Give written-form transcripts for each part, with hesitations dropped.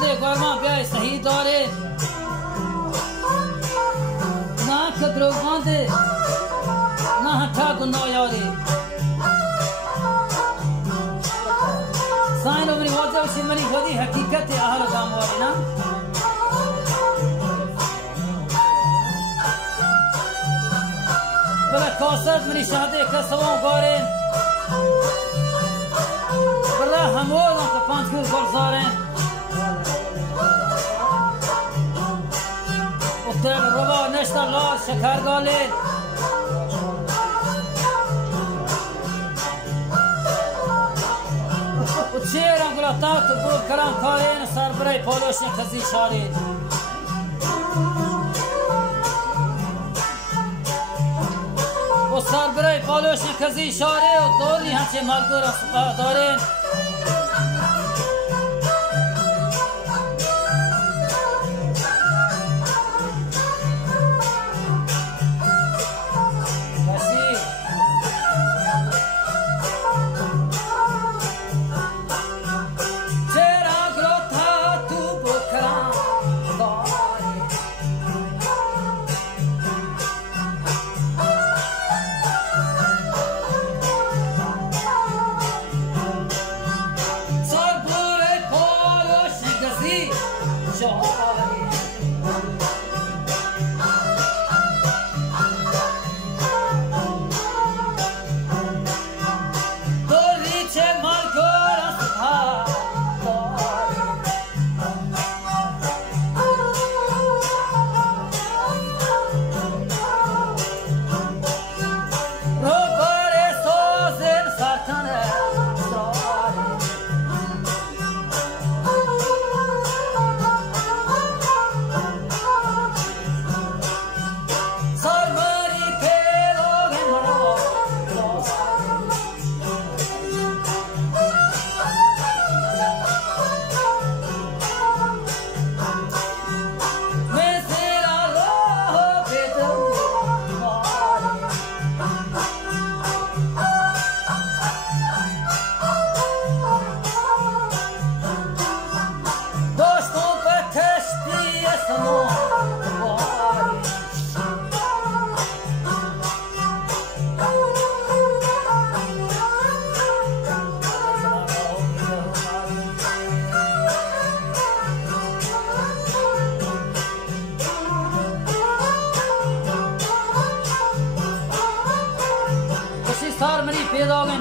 दे गरमा ब्याह सही दौरे ना कदरो बांधे ना हठा गुनो यारे साइन ओवरी वजह से मनी वदी हकीकत है आहल दाम वाले ना बला कौसत मनी शादे कसवों गोरे बला हमोलों का पांच कुल गुलजारे उत्तर रवा नश्ता लाल शकार गाले Uçer angulatat bu karan karen sarbrey poloşne kızı şari O sarbrey poloşne kızı şari o doli hançe malgura sıkah daren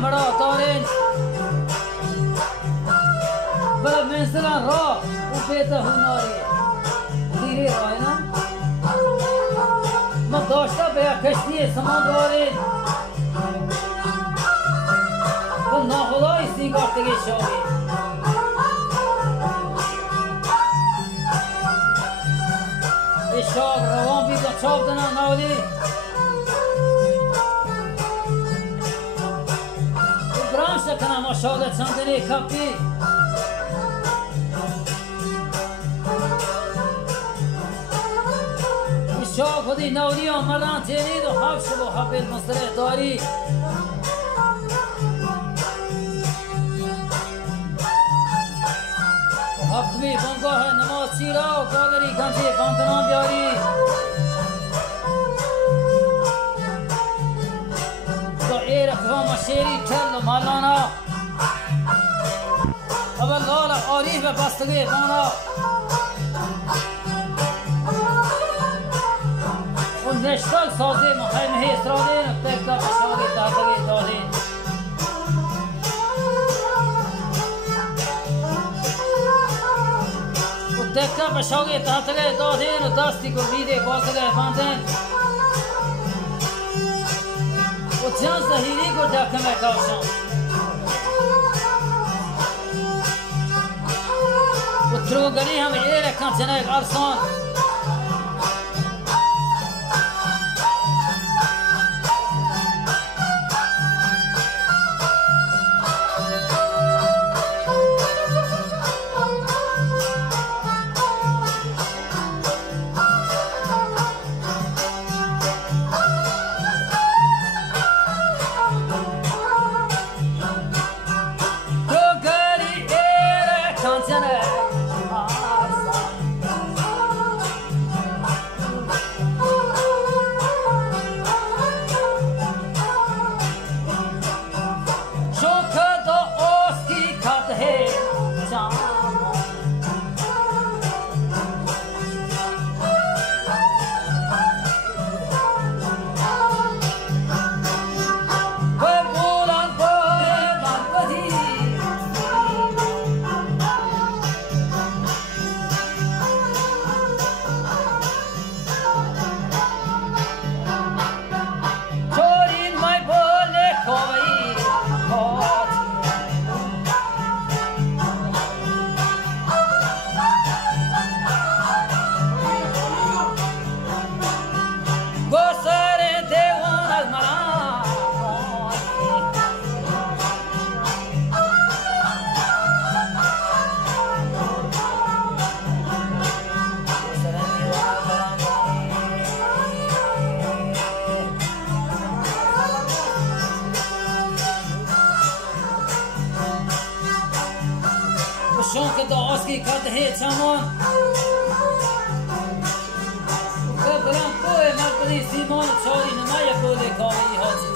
बड़ा तौरेन बड़ा मेंसला रो उपेता हुनारे धीरे आए ना मैं दोस्ता बेया कश्ती समुद्रे वो ना होला इसी करते के शौक़ ये शौक़ रवां भी तो शौक़ देना Navali Kana maşallah çandene kapı İşşak hadi navriyan malan tenid و حفش و حفل مصره داری هفتمی بانگاه نماز چیرا و گالری گنجه باندنان بیاری اقوام شیری کل و مالانا اول لالا آریه به بستگی دانا و نشتال سازی محیمه اسرائیل و تکتا بشاگی تحتگی دادین و تکتا بشاگی تحتگی دادین و دستی کو ویده بازگی باندین جان ظهیری کو دکمه کاشم و تروگری هم ایره کن جنگ ارسان Jana که دا آسکی کده چمان که بلند کوه مرکزی سیمان چاری نمایه کوله کاری حاجی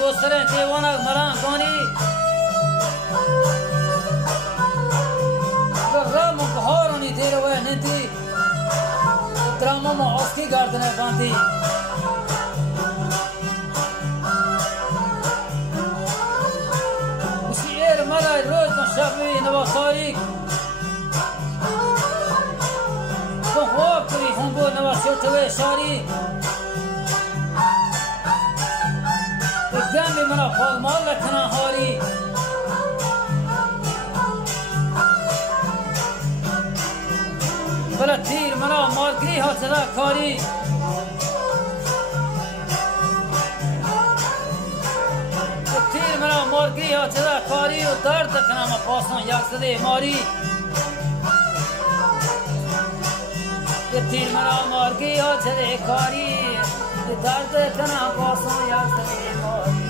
گستره دیوانک مران گانی رام و بهارانی دیره و ننتی درامم و آسکی گردنه باندی مرای روز من شبی نوا تاریک تو خواب کری هم بود نوا شوتوه شاری گمی منا پالمال لکنه هاری بلا تیر منا مالگری ها چدا کاری تیر منا مالگری ها چدا کاری و درد کنم پاسان یک زده ماری تیر منا مالگری ها چدا کاری درد کنم پاسان یک زده ماری